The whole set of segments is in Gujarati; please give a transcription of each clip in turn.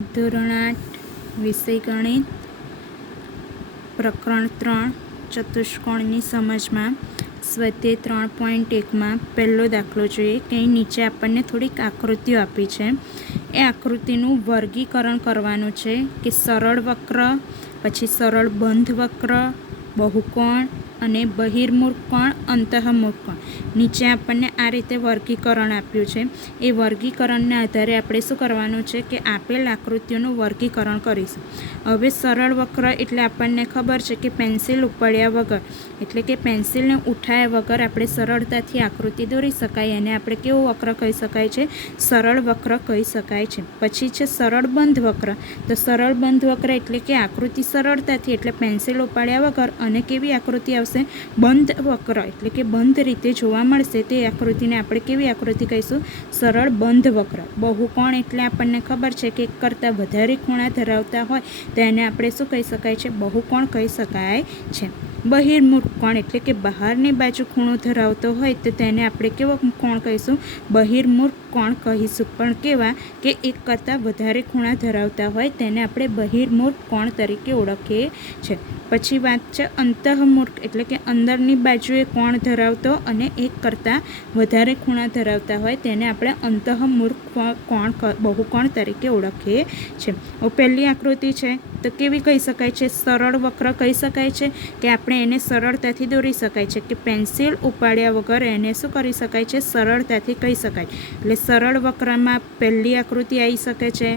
ધોરણ 8 વિષય ગણિત પ્રકરણ 3 ચતુષ્કોણની સમજમાં સ્વાધ્યાય 3.1માં પહેલો દાખલો જોઈએ કે નીચે આપણને થોડીક આકૃતિઓ આપી છે. એ આકૃતિનું વર્ગીકરણ કરવાનું છે કે સરળ વક્ર, પછી સરળ બંધ વક્ર, બહુકોણ અને બહિર્મુખ કોણ, અંતઃમુખ કોણ. નીચે આપણને આ રીતે વર્ગીકરણ આપ્યું છે. એ વર્ગીકરણના આધારે આપણે શું કરવાનું છે કે આપેલ આકૃતિઓનું વર્ગીકરણ કરીશું. હવે સરળ વક્ર એટલે આપણને ખબર છે કે પેન્સિલ ઉપાડ્યા વગર, એટલે કે પેન્સિલને ઉઠાવ્યા વગર આપણે સરળતાથી આકૃતિ દોરી શકાય અને આપણે કેવો વક્ર કહી શકાય છે? સરળ વક્ર કહી શકાય છે. પછી છે સરળ બંધ વક્ર. તો સરળ બંધ વક્ર એટલે કે આકૃતિ સરળતાથી, એટલે પેન્સિલ ઉપાડ્યા વગર અને કેવી આકૃતિ આવશે? બંધ વક્ર, એટલે કે બંધ રીતે જોવા મળશે તે આકૃતિને આપણે કેવી આકૃતિ કહીશું? સરળ બંધ વક્ર. બહુકોણ એટલે આપણને ખબર છે કે એક કરતાં વધારે ખૂણા ધરાવતા હોય તો એને આપણે શું કહી શકાય છે? બહુકોણ કહી શકાય છે. બહિર્મુખ કોણ એટલે કે બહારની બાજુ ખૂણો ધરાવતો હોય તો તેને આપણે કેવો કોણ કહીશું? બહિર્મુખ કોણ કહીશું. પણ કેવા કે એક કરતાં વધારે ખૂણા ધરાવતા હોય તેને આપણે બહિર્મુખ કોણ તરીકે ઓળખીએ છીએ. પછી વાત છે અંતઃમુખ, એટલે કે અંદરની બાજુએ કોણ ધરાવતો અને એક કરતાં વધારે ખૂણા ધરાવતા હોય તેને આપણે અંતઃમુખ કોણ, બહુકોણ તરીકે ઓળખીએ છીએ. પહેલી આકૃતિ છે તો કેવી કહી શકાય છે? સરળ વક્ર કહી શકાય છે કે આપણે એને સરળતાથી દોરી શકાય છે કે પેન્સિલ ઉપાડ્યા વગર એને શું કરી શકાય છે? સરળતાથી કહી શકાય. એટલે સરળ વક્રમાં પહેલી આકૃતિ આવી શકે છે,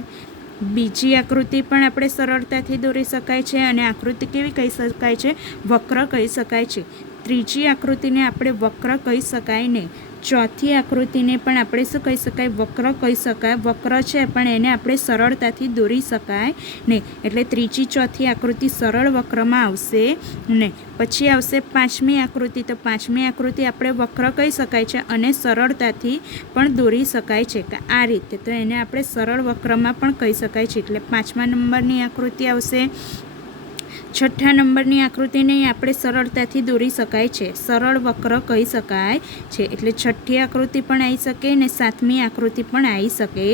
બીજી આકૃતિ પણ આપણે સરળતાથી દોરી શકાય છે અને આકૃતિ કેવી કહી શકાય છે? વક્ર કહી શકાય છે. ત્રીજી આકૃતિને આપણે વક્ર કહી શકાય નહીં. ચોથી આકૃતિને પણ આપણે શું કહી શકાય? વક્ર કહી શકાય. વક્ર છે પણ એને આપણે સરળતાથી દોરી શકાય નહીં, એટલે ત્રીજી ચોથી આકૃતિ સરળ વક્રમાં આવશે નહીં. પછી આવશે પાંચમી આકૃતિ. તો પાંચમી આકૃતિ આપણે વક્ર કહી શકાય છે અને સરળતાથી પણ દોરી શકાય છે કે આ રીતે, તો એને આપણે સરળ વક્રમાં પણ કહી શકાય છે. એટલે પાંચમા નંબરની આકૃતિ આવશે. છઠ્ઠા નંબરની આકૃતિને આપણે સરળતાથી દોરી શકાય છે, સરળ વક્ર કહી શકાય છે. એટલે છઠ્ઠી આકૃતિ પણ આવી શકે ને સાતમી આકૃતિ પણ આવી શકે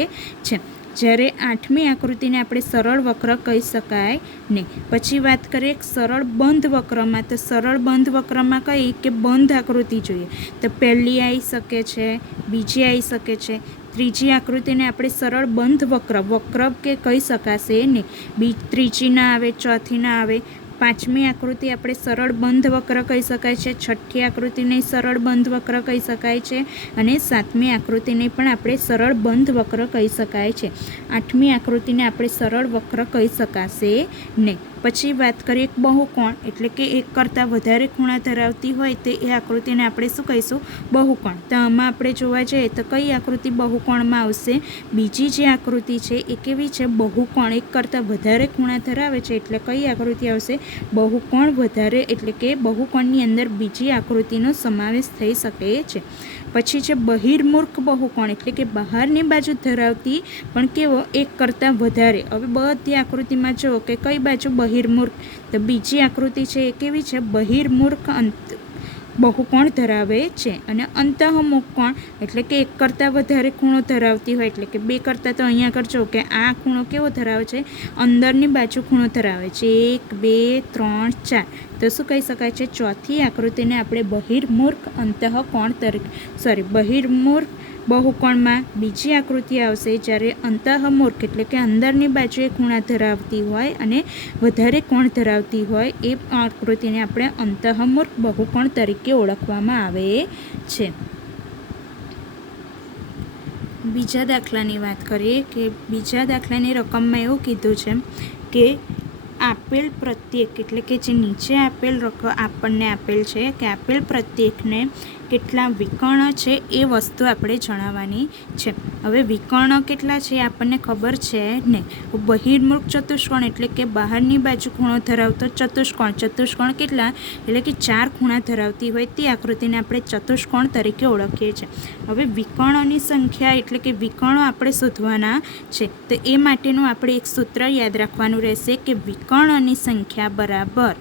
છે. જ્યારે આઠમી આકૃતિને આપણે સરળ વક્ર કહી શકાય નહીં. પછી વાત કરીએ સરળ બંધ વક્રમાં. તો સરળ બંધ વક્રમાં કઈ કે બંધ આકૃતિ જોઈએ તો પહેલી આવી શકે છે, બીજી આવી શકે છે, ત્રીજી આકૃતિને આપણે સરળ બંધ વક્ર કે કહી શકાશે નહીં. ત્રીજી ના આવે, ચોથી ના આવે. પાંચમી આકૃતિ આપણે સરળ બંધ વક્ર કહી શકાય છે, છઠ્ઠી આકૃતિને સરળ બંધ વક્ર કહી શકાય છે અને સાતમી આકૃતિને પણ આપણે સરળ બંધ વક્ર કહી શકાય છે. આઠમી આકૃતિને આપણે સરળ વક્ર કહી શકાશે નહીં. પછી વાત કરીએ બહુકોણ, એટલે કે એક કરતાં વધારે ખૂણા ધરાવતી હોય તો એ આકૃતિને આપણે શું કહીશું? બહુકોણ. તો આમાં આપણે જોવા જઈએ તો કઈ આકૃતિ બહુકોણમાં આવશે? બીજી જે આકૃતિ છે એ કેવી છે? બહુકોણ. એક કરતાં વધારે ખૂણા ધરાવે છે એટલે કઈ આકૃતિ આવશે? બહુકોણ વધારે, એટલે કે બહુકોણની અંદર બીજી આકૃતિનો સમાવેશ થઈ શકે છે. પછી છે બહિર્મુખ બહુકોણ, એટલે કે બહારની બાજુ ધરાવતી પણ કેવો? એક કરતાં વધારે. હવે બધી આકૃતિમાં જુઓ કે કઈ બાજુ બહિર્મુખ, તો બીજી આકૃતિ છે એ કેવી છે? બહિર્મુખ બહુકોણ ધરાવે છે. અને અંતઃમુખ કોણ, એટલે કે એક કરતાં વધારે ખૂણો ધરાવતી હોય, એટલે કે બે કરતાં, તો અહીંયા આગળ જો કે આ ખૂણો કેવો ધરાવે છે? અંદરની બાજુ ખૂણો ધરાવે છે. 1 2 3 4. તો શું કહી શકાય છે? ચોથી આકૃતિને આપણે બહિર્મુખ અંતઃકોણ તરીકે બહિર્મુખ બહુકોણમાં બીજી આકૃતિ આવશે જ્યારે અંતઃમુખ, એટલે કે અંદરની બાજુએ ખૂણા ધરાવતી હોય અને વધારે કોણ ધરાવતી હોય એ આકૃતિને આપણે અંતઃમુખ બહુકોણ તરીકે ઓળખવામાં આવે છે. બીજા દાખલાની વાત કરીએ કે બીજા દાખલાની રકમમાં એવું કીધું છે કે આપેલ પ્રત્યેક, એટલે કે જે નીચે આપેલ આપણને આપેલ છે કે આપેલ પ્રત્યેકને કેટલા વિકર્ણ છે એ વસ્તુ આપણે જણાવવાની છે. હવે વિકર્ણ કેટલા છે આપણને ખબર છે નહીં. બહિર્મુખ ચતુષ્કોણ, એટલે કે બહારની બાજુ ખૂણો ધરાવતો ચતુષ્કોણ. ચતુષ્કોણ કેટલા? એટલે કે 4 ખૂણા ધરાવતી હોય તે આકૃતિને આપણે ચતુષ્કોણ તરીકે ઓળખીએ છીએ. હવે વિકર્ણોની સંખ્યા, એટલે કે વિકર્ણો આપણે શોધવાના છે તો એ માટેનું આપણે એક સૂત્ર યાદ રાખવાનું રહેશે કે વિકર્ણોની સંખ્યા બરાબર,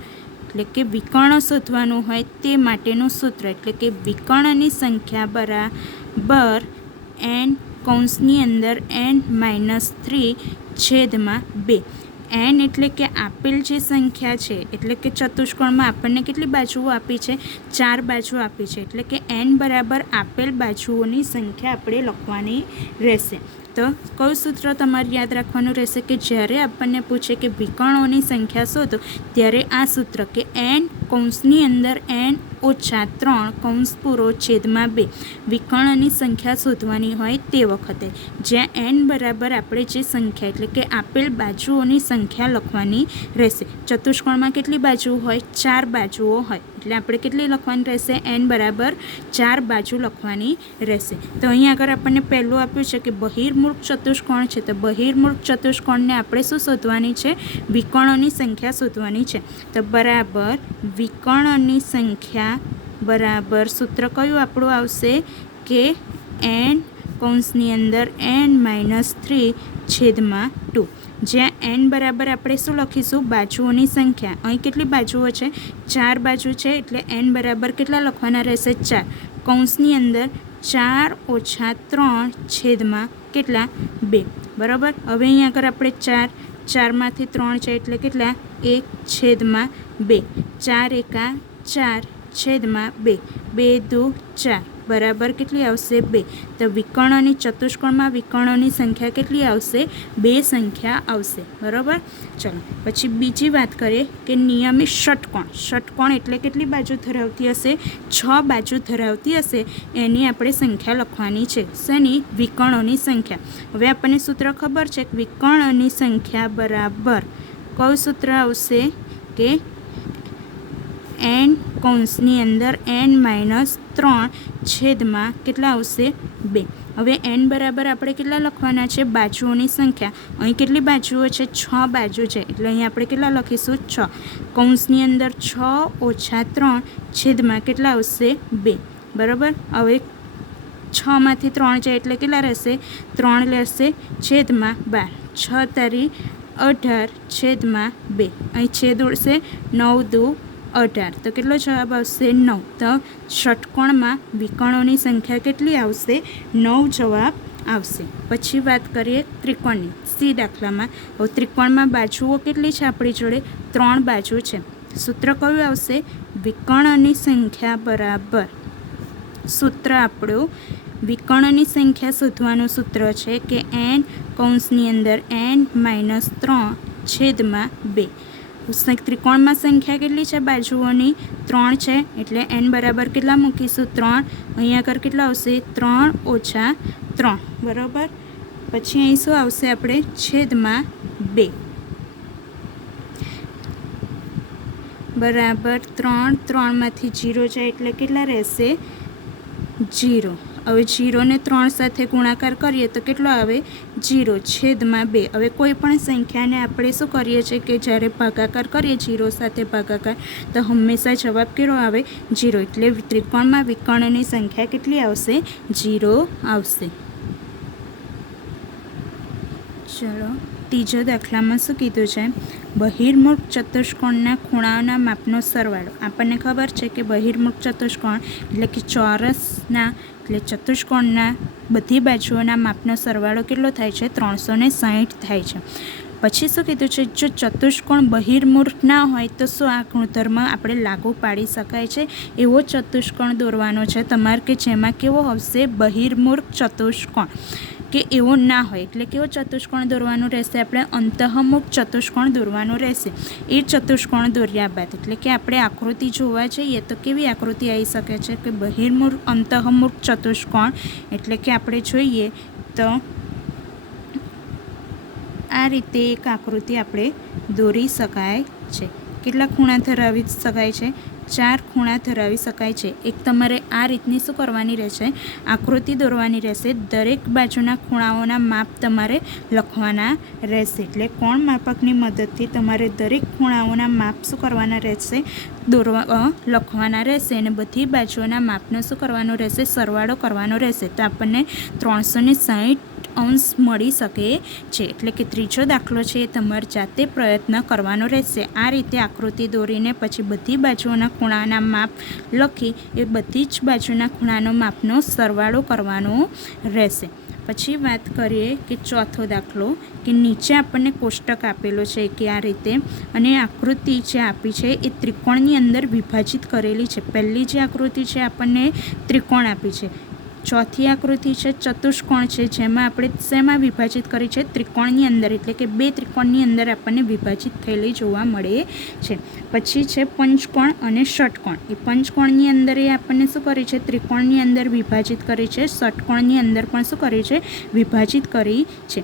એટલે કે વિકર્ણ શોધવાનું હોય તે માટેનું સૂત્ર, એટલે કે વિકર્ણની સંખ્યા બરાબર n કૌંસની અંદર n-3 છેદમાં 2. n એટલે કે આપેલ જે સંખ્યા છે, એટલે કે ચતુષ્કોણમાં આપણને કેટલી બાજુઓ આપી છે? 4 બાજુ આપી છે. એટલે કે n બરાબર આપેલ બાજુઓની સંખ્યા આપણે લખવાની રહેશે. તો કયું સૂત્ર તમારે યાદ રાખવાનું રહેશે કે જ્યારે આપણને પૂછે કે વિકર્ણોની સંખ્યા શોધો, ત્યારે આ સૂત્ર કે n કૌંસની અંદર n ઓછા 3 કૌંસ પૂરો છેદમાં 2 વિકર્ણની સંખ્યા શોધવાની હોય તે વખતે જ્યાં n બરાબર આપણે જે સંખ્યા એટલે કે આપેલ બાજુઓની સંખ્યા લખવાની રહેશે. ચતુષ્કોણમાં કેટલી બાજુ હોય? 4 બાજુઓ હોય. એટલે આપણે કેટલી લખવાની રહેશે? n બરાબર 4 બાજુ લખવાની રહેશે. તો અહીં આગળ આપણને પહેલું આપ્યું છે કે બહિર્મુખ ચતુષ્કોણ છે. તો બહિર્મુખ ચતુષ્કોણને આપણે શું શોધવાની છે? વિકર્ણોની સંખ્યા શોધવાની છે. તો બરાબર વિકર્ણની સંખ્યા બરાબર સૂત્ર કયું આપણું આવશે કે n કૌંસની અંદર n-3 છેદમાં 2. જ્યાં n બરાબર આપણે શું લખીશું? બાજુઓની સંખ્યા. અહીં કેટલી બાજુઓ છે? 4 બાજુ છે. એટલે n બરાબર કેટલા લખવાના રહેશે? 4. કૌંસની અંદર 4 ઓછા 3 છેદમાં કેટલા? 2. બરાબર. હવે અહીં આગળ આપણે 4માંથી 3 છે એટલે કેટલા? 1 છેદમાં 2. 4 એકા 4 છેદમાં 2. 2 દુ 4 બરાબર કેટલી આવશે? 2. તો વિકર્ણોની ચતુષ્કોણમાં વિકર્ણોની સંખ્યા કેટલી આવશે? 2 સંખ્યા આવશે. બરાબર. ચલો પછી બીજી વાત કરીએ કે નિયમિત ષટકોણ. ષટકોણ એટલે કેટલી બાજુ ધરાવતી હશે? 6 બાજુ ધરાવતી હશે. એની આપણે સંખ્યા લખવાની છે. શેની? વિકર્ણોની સંખ્યા. હવે આપણને સૂત્ર ખબર છે કે વિકર્ણોની સંખ્યા બરાબર કયું સૂત્ર આવશે કે n કૌંસની અંદર n-3 છેદમાં કેટલા આવશે? 2. હવે n બરાબર આપણે કેટલા લખવાના છે? બાજુઓની સંખ્યા. અહીં કેટલી બાજુઓ છે? 6 બાજુ છે. એટલે અહીં આપણે કેટલા લખીશું? 6. કૌંસની અંદર 6 ઓછા 3 છેદમાં કેટલા આવશે? 2. બરાબર. હવે 6માંથી 3 છે એટલે કેટલા રહેશે? 3 લેશે છેદમાં 12. 6 તારી 18 છેદમાં 2. અહીં છેદ ઉડશે 9 દુ 18. તો કેટલો જવાબ આવશે? 9. તો ષટકોણમાં વિકર્ણોની સંખ્યા કેટલી આવશે? 9 જવાબ આવશે. પછી વાત કરીએ ત્રિકોણની. સી દાખલામાં હવે ત્રિકોણમાં બાજુઓ કેટલી છે આપણી જોડે? 3 બાજુ છે. સૂત્ર કયું આવશે? વિકર્ણોની સંખ્યા બરાબર સૂત્ર આપણું વિકર્ણોની સંખ્યા શોધવાનું સૂત્ર છે કે n કૌંસની અંદર n-3 છેદમાં 2. ત્રિકોણમાં સંખ્યા કેટલી છે બાજુઓની? 3 છે. એટલે n બરાબર કેટલા મૂકીશું? 3. અહીંયા આગળ કેટલા આવશે? 3 ઓછા 3. બરાબર. પછી અહીં શું આવશે? આપણે છેદમાં 2 બરાબર 3. 3માંથી 0 જાય એટલે કેટલા રહેશે? 0. હવે 0ને 3 સાથે ગુણાકાર કરીએ તો કેટલો આવે? 0 છેદમાં 2. હવે કોઈ પણ સંખ્યાને આપણે શું કરીએ છીએ કે જ્યારે ભાગાકાર કરીએ 0 સાથે ભાગાકાર તો હંમેશા જવાબ કેટલો આવે? 0. એટલે ત્રિકોણમાં વિકર્ણની સંખ્યા કેટલી આવશે? 0 આવશે. ચલો ત્રીજો દાખલામાં શું કીધું છે? બહિર્મુખ ચતુષ્કોણના ખૂણાઓના માપનો સરવાળો. આપણને ખબર છે કે બહિર્મુખ ચતુષ્કોણ એટલે કે ચોરસના એટલે ચતુષ્કોણના બધી બાજુઓના માપનો સરવાળો કેટલો થાય છે? 360 થાય છે. પછી શું કીધું છે? જો ચતુષ્કોણ બહિર્મુખ ના હોય તો શું આ ગુણધર્મ આપણે લાગુ પાડી શકાય છે? એવો ચતુષ્કોણ દોરવાનો છે તમારે કે જેમાં કેવો આવશે? બહિર્મુખ ચતુષ્કોણ કે એવો ના હોય. એટલે કેવો ચતુષ્કોણ દોરવાનું રહેશે? આપણે અંતઃમુખ ચતુષ્કોણ દોરવાનું રહેશે. એ ચતુષ્કોણ દોર્યા બાદ એટલે કે આપણે આકૃતિ જોવા જઈએ તો કેવી આકૃતિ આવી શકે છે કે બહિર્મુખ અંતઃમુખ ચતુષ્કોણ એટલે કે આપણે જોઈએ તો આ રીતે એક આકૃતિ આપણે દોરી શકાય છે. કેટલા ખૂણા ધરાવી શકાય છે? 4 ખૂણા ધરાવી શકાય છે. એક તમારે આ રીતની શું કરવાની રહેશે? આકૃતિ દોરવાની રહેશે. દરેક બાજુના ખૂણાઓના માપ તમારે લખવાના રહેશે. એટલે કોણ માપકની મદદથી તમારે દરેક ખૂણાઓના માપ શું કરવાના રહેશે? લખવાના રહેશે. અને બધી બાજુઓના માપનો શું કરવાનો રહેશે? સરવાળો કરવાનો રહેશે. તો આપણને 360 અંશ મળી શકે છે. એટલે કે ત્રીજો દાખલો છે એ તમારે જાતે પ્રયત્ન કરવાનો રહેશે. આ રીતે આકૃતિ દોરીને પછી બધી બાજુઓના ખૂણાના માપ લખી એ બધી જ બાજુના ખૂણાનો માપનો સરવાળો કરવાનો રહેશે. પછી વાત કરીએ કે ચોથો દાખલો કે નીચે આપણને કોષ્ટક આપેલો છે કે આ રીતે અને આકૃતિ જે આપી છે એ ત્રિકોણની અંદર વિભાજિત કરેલી છે. પહેલી જે આકૃતિ છે આપણને ત્રિકોણ આપી છે. ચોથી આકૃતિ છે ચતુષ્કોણ છે, જેમાં આપણે શેમાં વિભાજિત કરી છે? ત્રિકોણની અંદર, એટલે કે બે ત્રિકોણની અંદર આપણને વિભાજિત થયેલી જોવા મળે છે. પછી છે પંચકોણ અને ષટકોણ. એ પંચકોણની અંદર એ આપણને શું કરી છે? ત્રિકોણની અંદર વિભાજિત કરી છે. ષટકોણની અંદર પણ શું કરી છે? વિભાજિત કરી છે.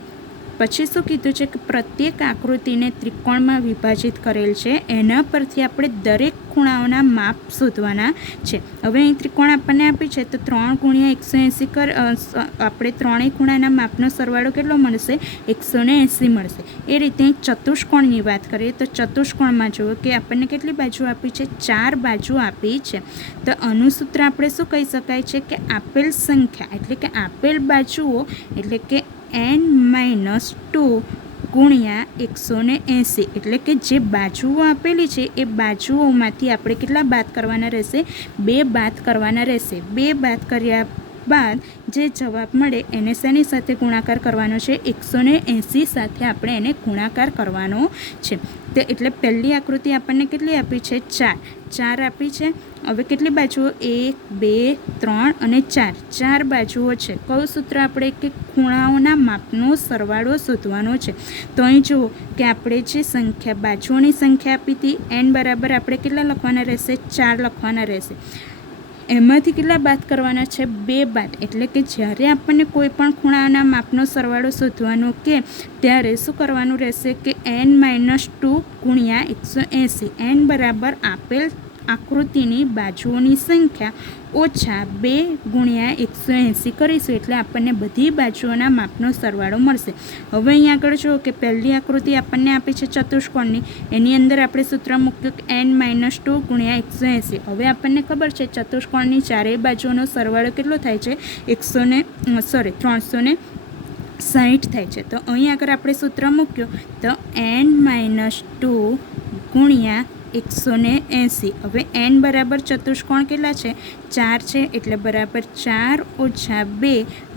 પછી શું કીધું છે કે પ્રત્યેક આકૃતિને ત્રિકોણમાં વિભાજિત કરેલ છે, એના પરથી આપણે દરેક ખૂણાઓના માપ શોધવાના છે. હવે અહીં ત્રિકોણ આપણને આપી છે તો 3 × 180 આપણે ત્રણેય ખૂણાના માપનો સરવાળો કેટલો મળશે? 180 મળશે. એ રીતે ચતુષ્કોણની વાત કરીએ તો ચતુષ્કોણમાં જુઓ કે આપણને કેટલી બાજુ આપી છે? 4 બાજુ આપી છે. તો આનું સૂત્ર આપણે શું કહી શકાય છે કે આપેલ સંખ્યા એટલે કે આપેલ બાજુઓ એટલે કે n-2 ગુણ્યા 180, એટલે કે જે બાજુઓ આપેલી છે એ બાજુઓમાંથી આપણે કેટલા બાદ કરવાના રહેશે? 2 બાદ કરવાના રહેશે. 2 બાદ કર્યા બાદ જે જવાબ મળે એને શેની સાથે ગુણાકાર કરવાનો છે? 180 સાથે આપણે એને ગુણાકાર કરવાનો છે. તો એટલે પહેલી આકૃતિ આપણને કેટલી આપી છે? 4 આપી છે. હવે કેટલી બાજુઓ? 1, 2, 3 અને 4 બાજુઓ છે. કયું સૂત્ર આપણે? કે ખૂણાઓના માપનો સરવાળો શોધવાનો છે. તો અહીં જુઓ કે આપણે જે સંખ્યા બાજુઓની સંખ્યા આપી હતી n બરાબર આપણે કેટલા લખવાના રહેશે? 4 લખવાના રહેશે. એમાંથી કેટલા બાદ કરવાના છે? 2 બાદ. એટલે કે જ્યારે આપણને કોઈ પણ ખૂણાના માપનો સરવાળો શોધવાનો કે ત્યારે શું કરવાનું રહેશે કે n-2 ગુણ્યા 180. n બરાબર આપેલ આકૃતિની બાજુઓની સંખ્યા ઓછા 2 ગુણ્યા 180 કરીશું એટલે આપણને બધી બાજુઓના માપનો સરવાળો મળશે. હવે અહીં આગળ જુઓ કે પહેલી આકૃતિ આપણને આપી છે ચતુષ્કોણની, એની અંદર આપણે સૂત્ર મૂક્યું કે n-2 ગુણ્યા 180. હવે આપણને ખબર છે ચતુષ્કોણની ચારેય બાજુઓનો સરવાળો કેટલો થાય છે? 360 થાય છે. તો અહીં આગળ આપણે સૂત્ર મૂક્યું તો n-2 ગુણ્યા 180. હવે n બરાબર ચતુષ્કોણ કેટલા છે? 4 છે એટલે બરાબર 4 ઓછા 2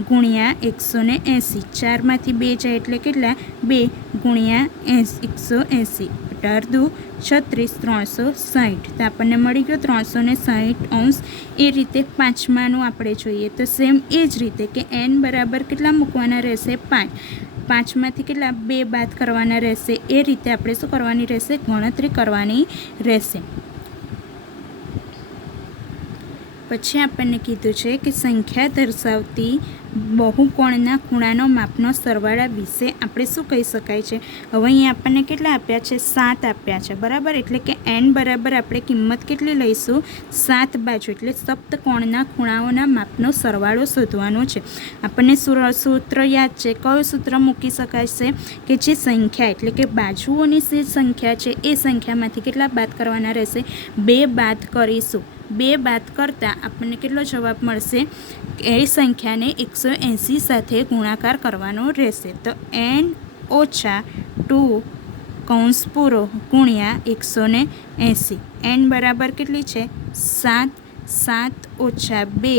ગુણ્યા 180. 4માંથી 2 જાય એટલે કેટલા? 2 ગુણ્યા 180. 18 36 360. તો આપણને મળી ગયો 360°. એ રીતે પાંચમાનું આપણે જોઈએ તો સેમ એ જ રીતે કે n બરાબર કેટલા મૂકવાના રહેશે? 5. 5માંથી કેટલા? 2 બાદ કરવાના રહેશે. એ રીતે આપણે શું કરવાની રહેશે? ગણતરી કરવાની રહેશે. પછી આપણને કીધું છે કે સંખ્યા દર્શાવતી બહુકોણના ખૂણાનો માપનો સરવાળા વિશે આપણે શું કહી શકાય છે? હવે અહીં આપણને કેટલા આપ્યા છે? 7 આપ્યા છે, બરાબર. એટલે કે n બરાબર આપણે કિંમત કેટલી લઈશું? 7 બાજુ એટલે સપ્તકોણના ખૂણાઓના માપનો સરવાળો શોધવાનો છે. આપણને સૂત્ર યાદ છે. કયું સૂત્ર મૂકી શકાય છે? કે જે સંખ્યા એટલે કે બાજુઓની જે સંખ્યા છે એ સંખ્યામાંથી કેટલા બાદ કરવાના રહેશે? 2 બાદ કરીશું. 2 બાદ કરતાં આપણને કેટલો જવાબ મળશે? એ સંખ્યાને 180 સાથે ગુણાકાર કરવાનો રહેશે. તો n-2 કૌંસ પૂરો ગુણ્યા 180. n બરાબર કેટલી છે? 7. 7 ઓછા 2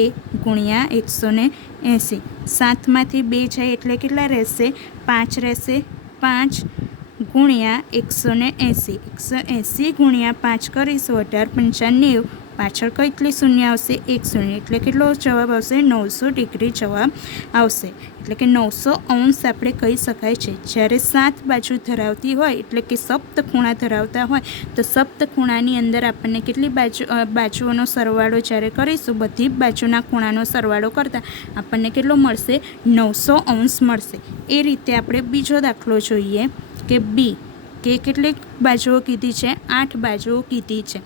ગુણ્યા 180. 7માંથી 2 જાય એટલે કેટલા રહેશે? 5 રહેશે. 5 ગુણ્યા 180. 180 ગુણ્યા 5 કરીશું 18×5 = 90. પાછળ કેટલી શૂન્ય આવશે? 1 શૂન્ય. એટલે કેટલો જવાબ આવશે? 900° જવાબ આવશે. એટલે કે 900° આપણે કહી શકાય છે. જ્યારે 7 બાજુ ધરાવતી હોય એટલે કે સપ્તખૂણા ધરાવતા હોય તો સપ્તખૂણાની અંદર આપણને કેટલી બાજુઓનો સરવાળો જ્યારે કરીશું, બધી બાજુના ખૂણાનો સરવાળો કરતાં આપણને કેટલો મળશે? 900° મળશે. એ રીતે આપણે બીજો દાખલો જોઈએ કે બી કે કેટલીક બાજુઓ કીધી છે? 8 બાજુઓ કીધી છે.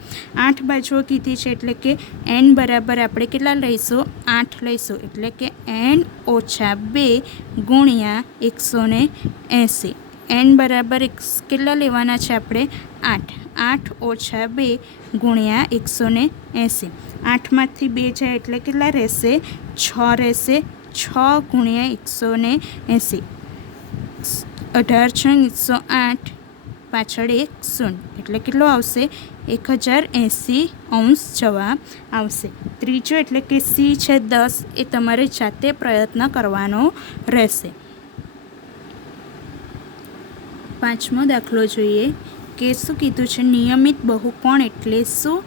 8 બાજુઓ કીધી છે એટલે કે n બરાબર આપણે કેટલા લઈશું? 8 લઈશું. એટલે કે n-2 ગુણ્યા 180. n બરાબર કેટલા લેવાના છે આપણે? 8. 8 ઓછા 2 ગુણ્યા 180. 8માંથી 2 જાય એટલે કેટલા રહેશે? 6 રહેશે. 6 ગુણ્યા 180. 18×108 પાછળ 1 શૂન્ય એટલે કેટલો આવશે? 1080 જવાબ આવશે. ત્રીજો એટલે કે સી છે 10, એ તમારે જાતે પ્રયત્ન કરવાનો રહેશે. પાંચમો દાખલો જોઈએ કે શું કીધું છે, નિયમિત બહુકોણ એટલે શું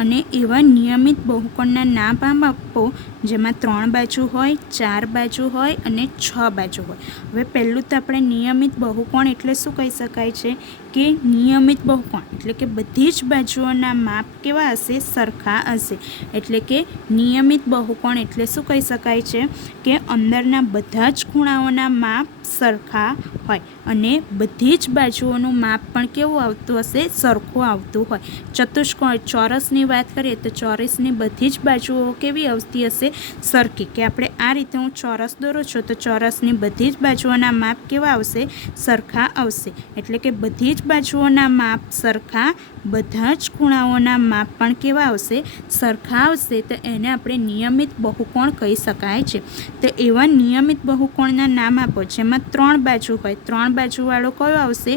અને એવા નિયમિત બહુકોણના નામ આપો જેમાં 3 બાજુ હોય, 4 બાજુ હોય અને 6 બાજુ હોય. હવે પહેલું તો આપણે નિયમિત બહુકોણ એટલે શું કહી શકાય છે કે નિયમિત બહુકોણ એટલે કે બધી જ બાજુઓના માપ કેવા હશે, સરખા હશે. એટલે કે નિયમિત બહુકોણ એટલે શું કહી શકાય છે કે અંદરના બધા જ ખૂણાઓના માપ સરખા હોય અને બધી જ બાજુઓનું માપ પણ કેવું આવતું હશે, સરખું આવતું હોય. ચતુષ્કોણ ચોરસની વાત કરીએ તો ચોરસની બધી જ બાજુઓ કેવી આવતી હશે, સરખી. કે આપણે આ રીતે હું ચોરસ દોરું છું તો ચોરસની બધી જ બાજુઓના માપ કેવા આવશે, સરખા આવશે. એટલે કે બધી જ બાજુઓના માપ સરખા, બધા જ ખૂણાઓના માપ પણ કેવા આવશે, સરખા આવશે. તો એને આપણે નિયમિત બહુકોણ કહી શકાય છે. તો એવા નિયમિત બહુકોણના નામ આપો જેમાં 3 બાજુ હોય. 3 બાજુવાળો કયો આવશે,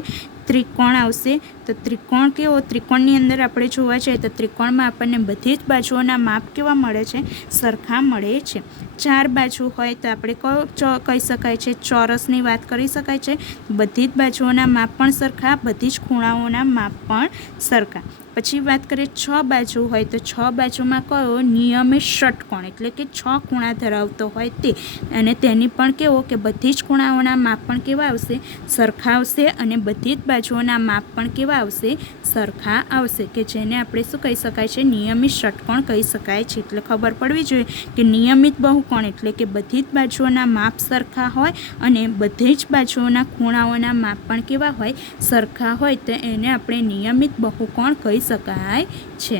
ત્રિકોણ આવશે. તો ત્રિકોણ કેવો, ત્રિકોણની અંદર આપણે જોવા જઈએ તો ત્રિકોણમાં આપણને બધી જ બાજુઓના માપ કેવા મળે છે, સરખા મળે છે. 4 બાજુ હોય તો આપણે કયો કહી શકાય છે, ચોરસની વાત કરી શકાય છે. બધી જ બાજુઓના માપ પણ સરખા, બધી જ ખૂણાઓના માપ પણ સરખા. પછી વાત કરીએ 6 બાજુ હોય તો 6 બાજુમાં કયો, નિયમિત ષટકોણ એટલે કે 6 ખૂણા ધરાવતો હોય તે. અને તેની પણ કેવો કે બધી જ ખૂણાઓના માપ પણ કેવા આવશે, સરખા આવશે અને બધી જ બાજુઓના માપ પણ કેવા આવશે, સરખા આવશે. કે જેને આપણે શું કહી શકાય છે, નિયમિત ષટકોણ કહી શકાય છે. એટલે ખબર પડવી જોઈએ કે નિયમિત બહુકોણ એટલે કે બધી જ બાજુઓના માપ સરખા હોય અને બધી જ બાજુઓના ખૂણાઓના માપ પણ કેવા હોય, સરખા હોય. તો એને આપણે નિયમિત બહુકોણ કહી શકાય છે.